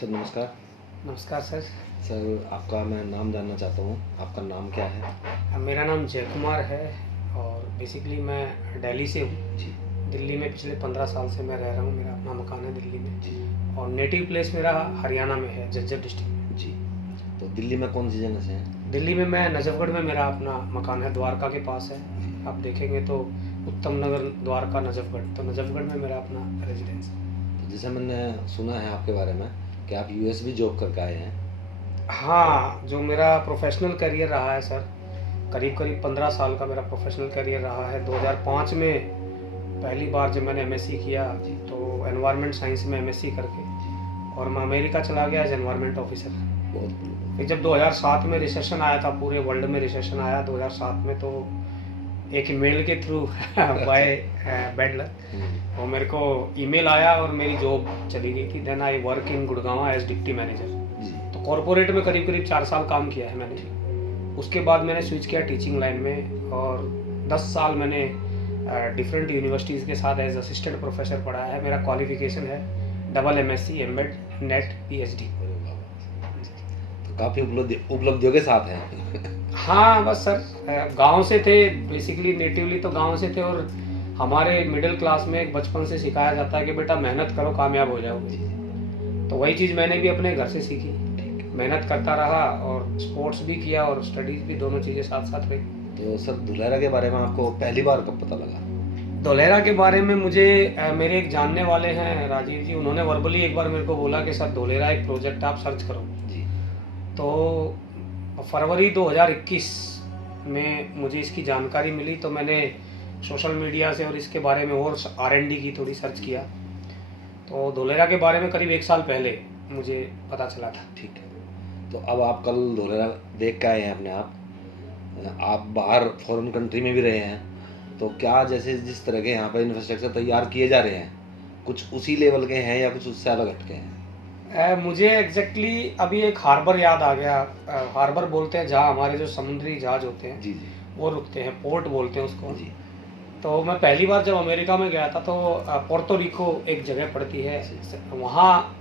Sir नमस्कार। नमस्कार sir. Sir आपका मैं नाम जानना चाहता हूँ, आपका नाम क्या है? मेरा नाम जय कुमार है और बेसिकली मैं दिल्ली से हूँ। जी। दिल्ली में पिछले 15 साल से मैं रह रहा हूँ, मेरा अपना मकान है दिल्ली जी। में। और नेटिव प्लेस मेरा हरियाणा में है, झज्जर डिस्ट्रिक्ट में। जी। तो दिल्ली में कौन सी जगह से हैं? दिल्ली में मैं नजफगढ़ में मेरा अपना मकान है, द्वारका के पास है। जी। आप देखेंगे तो उत्तम नगर, द्वारका, नजफगढ़, तो नजफगढ़ में मेरा अपना रेजिडेंस है। तो जैसे मैंने सुना है आपके बारे में कि आप यूएस भी जॉब करके आए हैं। हाँ, जो मेरा प्रोफेशनल करियर रहा है सर, करीब करीब 15 साल का मेरा प्रोफेशनल करियर रहा है। 2005 में पहली बार जब मैंने एमएससी किया, जी। तो एनवायरनमेंट साइंस में एमएससी करके और मैं अमेरिका चला गया एज एनवायरनमेंट ऑफिसर। बहुत फिर जब 2007 में रिसेशन आया था, पूरे वर्ल्ड में रिसेशन आया 2007 में, तो एक ईमेल के थ्रू बाय बैड लक और मेरे को ईमेल आया और मेरी जॉब चली गई थी। Then I work in Gurgaon as deputy manager. जी। तो कॉरपोरेट में करीब करीब 4 साल काम किया है मैंने। उसके बाद मैंने स्विच किया टीचिंग लाइन में और 10 साल मैंने डिफरेंट यूनिवर्सिटीज़ के साथ एज असिस्टेंट प्रोफेसर पढ़ाया है। मेरा क्वालिफिकेशन है double MSc, MEd, NET, PhD. अरे वाह, तो काफ़ी उपलब्धियों के साथ हैं। हाँ बस सर, गांव से थे बेसिकली, नेटिवली तो गांव से थे। और हमारे मिडिल क्लास में एक बचपन से सिखाया जाता है कि बेटा मेहनत करो, कामयाब हो जाओगे। तो वही चीज़ मैंने भी अपने घर से सीखी, मेहनत करता रहा और स्पोर्ट्स भी किया और स्टडीज़ भी, दोनों चीज़ें साथ साथ रही। तो सर धुलेरा के बारे में आपको पहली बार कब पता लगा? धोलेरा के बारे में मुझे मेरे एक जानने वाले हैं राजीव जी, उन्होंने वर्बली एक बार मेरे को बोला कि सर धोलेरा एक प्रोजेक्ट आप सर्च करो। जी। तो फरवरी 2021 में मुझे इसकी जानकारी मिली, तो मैंने सोशल मीडिया से और इसके बारे में और R&D की थोड़ी सर्च किया। तो धोलेरा के बारे में करीब 1 साल पहले मुझे पता चला था। ठीक है। तो अब आप कल धुलेरा देख के आए हैं अपने आप बाहर फॉरेन कंट्री में भी रहे हैं, तो क्या जैसे जिस तरह के यहाँ पर इंफ्रास्ट्रक्चर तैयार किए जा रहे हैं, कुछ उसी लेवल के हैं या कुछ उससे अलग हटके हैं? मुझे एग्जैक्टली अभी एक हार्बर याद आ गया। हार्बर बोलते हैं जहाँ हमारे जो समुद्री जहाज होते हैं, जी। जी। वो रुकते हैं, पोर्ट बोलते हैं उसको। जी। तो मैं पहली बार जब अमेरिका में गया था, तो पोर्टो रिको एक जगह पड़ती है, वहाँ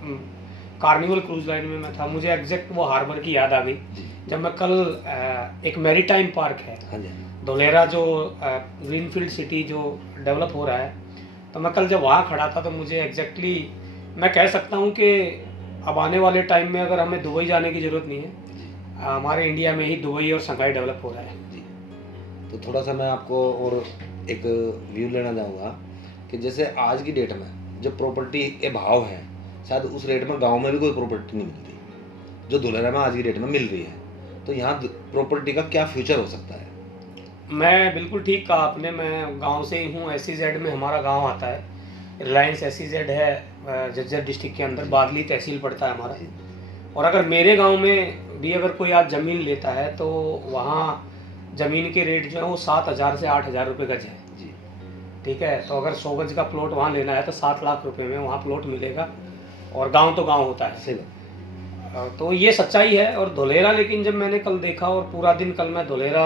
कार्निवल क्रूज लाइन में मैं था। मुझे एग्जैक्ट वो हार्बर की याद आ गई जब मैं कल एक मैरीटाइम पार्क है हाँ जी। धोलेरा, जो ग्रीनफील्ड सिटी जो डेवलप हो रहा है, तो मैं कल जब वहाँ खड़ा था तो मुझे एग्जैक्टली मैं कह सकता हूँ कि अब आने वाले टाइम में अगर हमें दुबई जाने की ज़रूरत नहीं है, हमारे इंडिया में ही दुबई और शंघाई डेवलप हो रहा है। जी। तो थोड़ा सा मैं आपको और एक व्यू लेना चाहूँगा कि जैसे आज की डेट में जो प्रॉपर्टी के भाव हैं, शायद उस रेट में गांव में भी कोई प्रॉपर्टी नहीं मिलती जो धुलेरा में आज की डेट में मिल रही है। तो यहाँ प्रॉपर्टी का क्या फ्यूचर हो सकता है? मैं बिल्कुल ठीक कहा आपने, मैं गांव से ही हूँ। SEZ में हमारा गांव आता है, रिलायंस SEZ है झज्जर डिस्ट्रिक्ट के अंदर, बादली तहसील पड़ता है हमारा। और अगर मेरे गांव में भी अगर कोई आज ज़मीन लेता है तो वहाँ ज़मीन के रेट जो है वो 7,000 से 8,000 रुपये गज है। जी। ठीक है, तो अगर 100 गज का प्लॉट वहाँ लेना है तो 7 लाख रुपए में वहाँ प्लॉट मिलेगा। और गांव तो गांव होता है। सही बात। तो ये सच्चाई है। और धोलेरा, लेकिन जब मैंने कल देखा और पूरा दिन कल मैं धोलेरा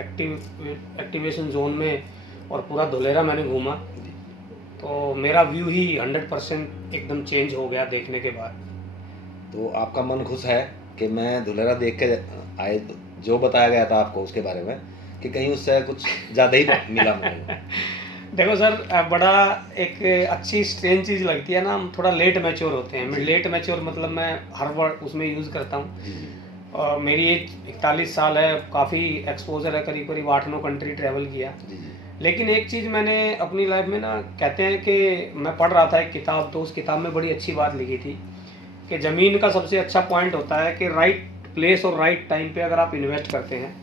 एक्टिवेशन जोन में और पूरा धोलेरा मैंने घूमा, तो मेरा व्यू ही 100% एकदम चेंज हो गया देखने के बाद। तो आपका मन खुश है कि मैं धुलेरा देख के आए, जो बताया गया था आपको उसके बारे में, कि कहीं उससे कुछ ज़्यादा ही मिला मुझे? देखो सर, बड़ा एक अच्छी स्ट्रेंज चीज़ लगती है ना, हम थोड़ा लेट मैच्योर होते हैं। मैं लेट मैच्योर मतलब मैं हर वर्ड उसमें यूज़ करता हूँ। और मेरी एज 41 साल है, काफ़ी एक्सपोजर है, करीब करीब 8-9 कंट्री ट्रैवल किया। लेकिन एक चीज़ मैंने अपनी लाइफ में ना, कहते हैं कि मैं पढ़ रहा था एक किताब, तो उस किताब में बड़ी अच्छी बात लिखी थी कि ज़मीन का सबसे अच्छा पॉइंट होता है कि राइट प्लेस और राइट टाइम पे अगर आप इन्वेस्ट करते हैं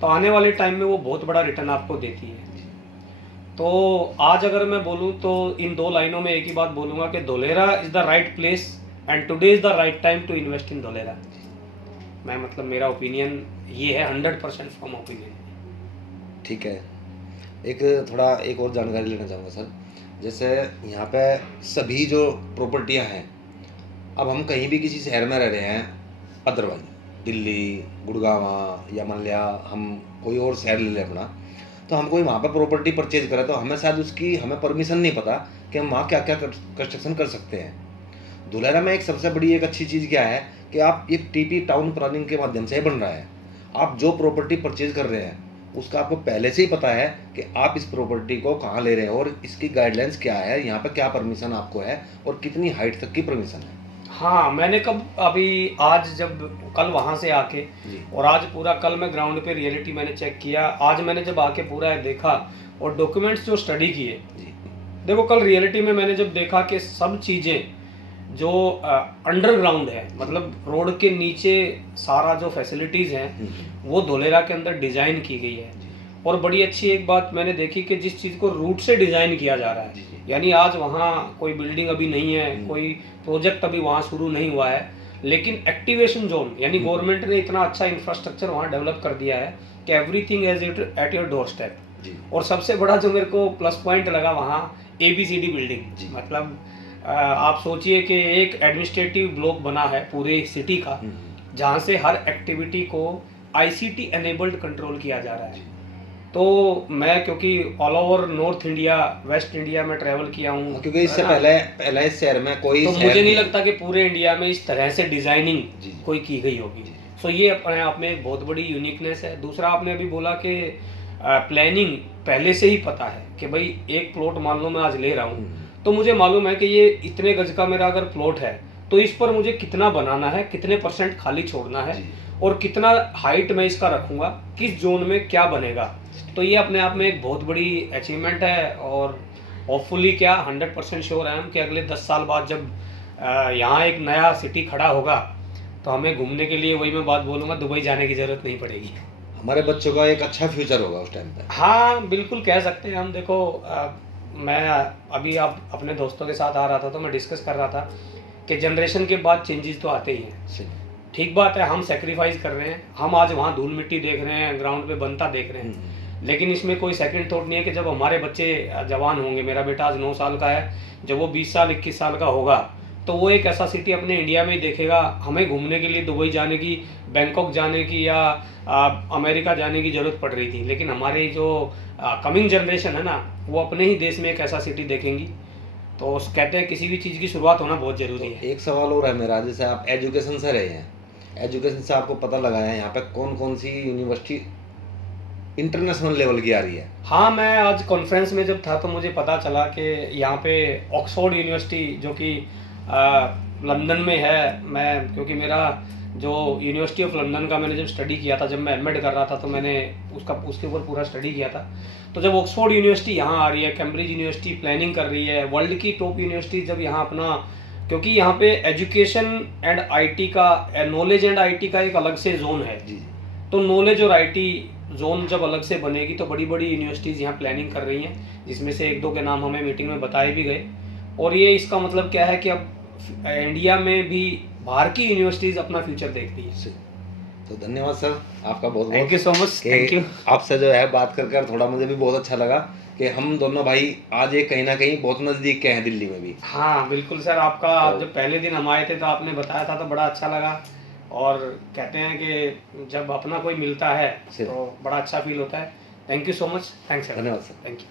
तो आने वाले टाइम में वो बहुत बड़ा रिटर्न आपको देती है। तो आज अगर मैं बोलूँ तो इन 2 लाइनों में एक ही बात बोलूँगा कि Dholera is the right place and today is the right time to invest in Dholera. मैं मतलब मेरा ओपिनियन ये है, 100% फ्रॉम ओपिनियन। ठीक है। एक थोड़ा एक और जानकारी लेना चाहूँगा सर। जैसे यहाँ पे सभी जो प्रॉपर्टियाँ हैं, अब हम कहीं भी किसी शहर में रह रहे हैं, अदरवाइज दिल्ली, गुड़गांव या मान लिया हम कोई और शहर ले लें अपना, तो हम कोई वहाँ पर प्रॉपर्टी परचेज करें तो हमें शायद उसकी हमें परमिशन नहीं पता कि हम वहाँ क्या क्या कंस्ट्रक्शन कर सकते हैं। धुलेरा में एक सबसे बड़ी एक अच्छी चीज़ क्या है कि आप ये टीपी टाउन प्लानिंग के माध्यम से बन रहा है। आप जो प्रॉपर्टी परचेज कर रहे हैं उसका आपको पहले से ही पता है कि आप इस प्रॉपर्टी को कहाँ ले रहे हैं और इसकी गाइडलाइंस क्या है, यहाँ पर क्या परमिशन आपको है और कितनी हाइट तक की परमिशन है। हाँ, मैंने कब अभी आज जब कल वहाँ से आके जी और आज पूरा कल मैं ग्राउंड पे रियलिटी मैंने चेक किया, आज मैंने जब आके पूरा देखा और डॉक्यूमेंट्स जो स्टडी किए, जी देखो कल रियलिटी में मैंने जब देखा कि सब चीज़ें जो अंडरग्राउंड है, मतलब रोड के नीचे सारा जो फैसिलिटीज़ हैं वो धोलेरा के अंदर डिज़ाइन की गई है। और बड़ी अच्छी एक बात मैंने देखी कि जिस चीज़ को रूट से डिज़ाइन किया जा रहा है, यानी आज वहाँ कोई बिल्डिंग अभी नहीं है, कोई प्रोजेक्ट अभी वहाँ शुरू नहीं हुआ है, लेकिन एक्टिवेशन जोन यानी गवर्नमेंट ने इतना अच्छा इंफ्रास्ट्रक्चर वहाँ डेवलप कर दिया है कि everything is at your door step. और सबसे बड़ा जो मेरे को प्लस पॉइंट लगा वहाँ ABCD बिल्डिंग, मतलब आप सोचिए कि एक एडमिनिस्ट्रेटिव ब्लॉक बना है पूरे सिटी का, जहाँ से हर एक्टिविटी को ICT एनेबल्ड कंट्रोल किया जा रहा है। तो मैं क्योंकि all over north India, waste India में ट्रैवल किया हूँ, क्योंकि इससे पहले इस शहर में कोई तो शहर मुझे नहीं लगता कि पूरे इंडिया में इस तरह से डिज़ाइनिंग कोई की गई होगी। सो ये अपने आप में एक बहुत बड़ी यूनिकनेस है। दूसरा, आपने अभी बोला कि प्लानिंग पहले से ही पता है कि भाई एक प्लॉट मान लो मैं आज ले रहा हूँ, तो मुझे मालूम है कि ये इतने गज का मेरा अगर प्लॉट है तो इस पर मुझे कितना बनाना है, कितने % खाली छोड़ना है और कितना हाइट में इसका रखूँगा, किस जोन में क्या बनेगा। तो ये अपने आप में एक बहुत बड़ी अचीवमेंट है और होपफुली क्या 100% श्योर है हम कि अगले 10 साल बाद जब यहाँ एक नया सिटी खड़ा होगा तो हमें घूमने के लिए, वही मैं बात बोलूँगा, दुबई जाने की ज़रूरत नहीं पड़ेगी। हमारे बच्चों का एक अच्छा फ्यूचर होगा उस टाइम पे। हाँ बिल्कुल कह सकते हैं हम। देखो मैं अभी अब अपने दोस्तों के साथ आ रहा था तो मैं डिस्कस कर रहा था कि जनरेशन के बाद चेंजेस तो आते ही हैं। ठीक बात है, हम सेक्रीफाइस कर रहे हैं, हम आज वहाँ धूल मिट्टी देख रहे हैं, ग्राउंड पे बनता देख रहे हैं, लेकिन इसमें कोई सेकंड थॉट नहीं है कि जब हमारे बच्चे जवान होंगे, मेरा बेटा आज 9 साल का है, जब वो 20 साल 21 साल का होगा तो वो एक ऐसा सिटी अपने इंडिया में ही देखेगा। हमें घूमने के लिए दुबई जाने की, बैंकॉक जाने की या अमेरिका जाने की ज़रूरत पड़ रही थी, लेकिन हमारी जो कमिंग जनरेशन है ना, वो अपने ही देश में एक ऐसा सिटी देखेंगी। तो कहते हैं किसी भी चीज़ की शुरुआत होना बहुत ज़रूरी है। एक सवाल और है मेरा, जैसे आप एजुकेशन से रहे हैं, एजुकेशन से आपको पता लगा है यहाँ पे कौन कौन सी यूनिवर्सिटी इंटरनेशनल लेवल की आ रही है? हाँ, मैं आज कॉन्फ्रेंस में जब था तो मुझे पता चला कि यहाँ पे ऑक्सफोर्ड यूनिवर्सिटी जो कि लंदन में है, मैं क्योंकि मेरा जो यूनिवर्सिटी ऑफ लंदन का मैंने जब स्टडी किया था, जब मैं एमएड कर रहा था तो मैंने उसके ऊपर पूरा स्टडी किया था। तो जब ऑक्सफोर्ड यूनिवर्सिटी यहाँ आ रही है, कैम्ब्रिज यूनिवर्सिटी प्लानिंग कर रही है, वर्ल्ड की टॉप यूनिवर्सिटी जब यहाँ अपना, क्योंकि यहाँ पे एजुकेशन एंड आईटी का, नॉलेज एंड आईटी का एक अलग से जोन है, तो नॉलेज और आईटी जोन जब अलग से बनेगी तो बड़ी बड़ी यूनिवर्सिटीज़ यहाँ प्लानिंग कर रही हैं, जिसमें से 1-2 के नाम हमें मीटिंग में बताए भी गए। और ये इसका मतलब क्या है कि अब इंडिया में भी बाहर की यूनिवर्सिटीज़ अपना फ्यूचर देख रही है। तो धन्यवाद सर, आपका बहुत बहुत thank you so much. Thank you. आपसे जो है बात कर थोड़ा मुझे भी बहुत अच्छा लगा कि हम दोनों भाई आज एक कहीं ना कहीं बहुत नज़दीक के हैं दिल्ली में भी। हाँ बिल्कुल सर, आपका जब पहले दिन हम आए थे तो आपने बताया था तो बड़ा अच्छा लगा, और कहते हैं कि जब अपना कोई मिलता है तो बड़ा अच्छा फील होता है। Thank you so much. Thanks sir. धन्यवाद सर। Thank you.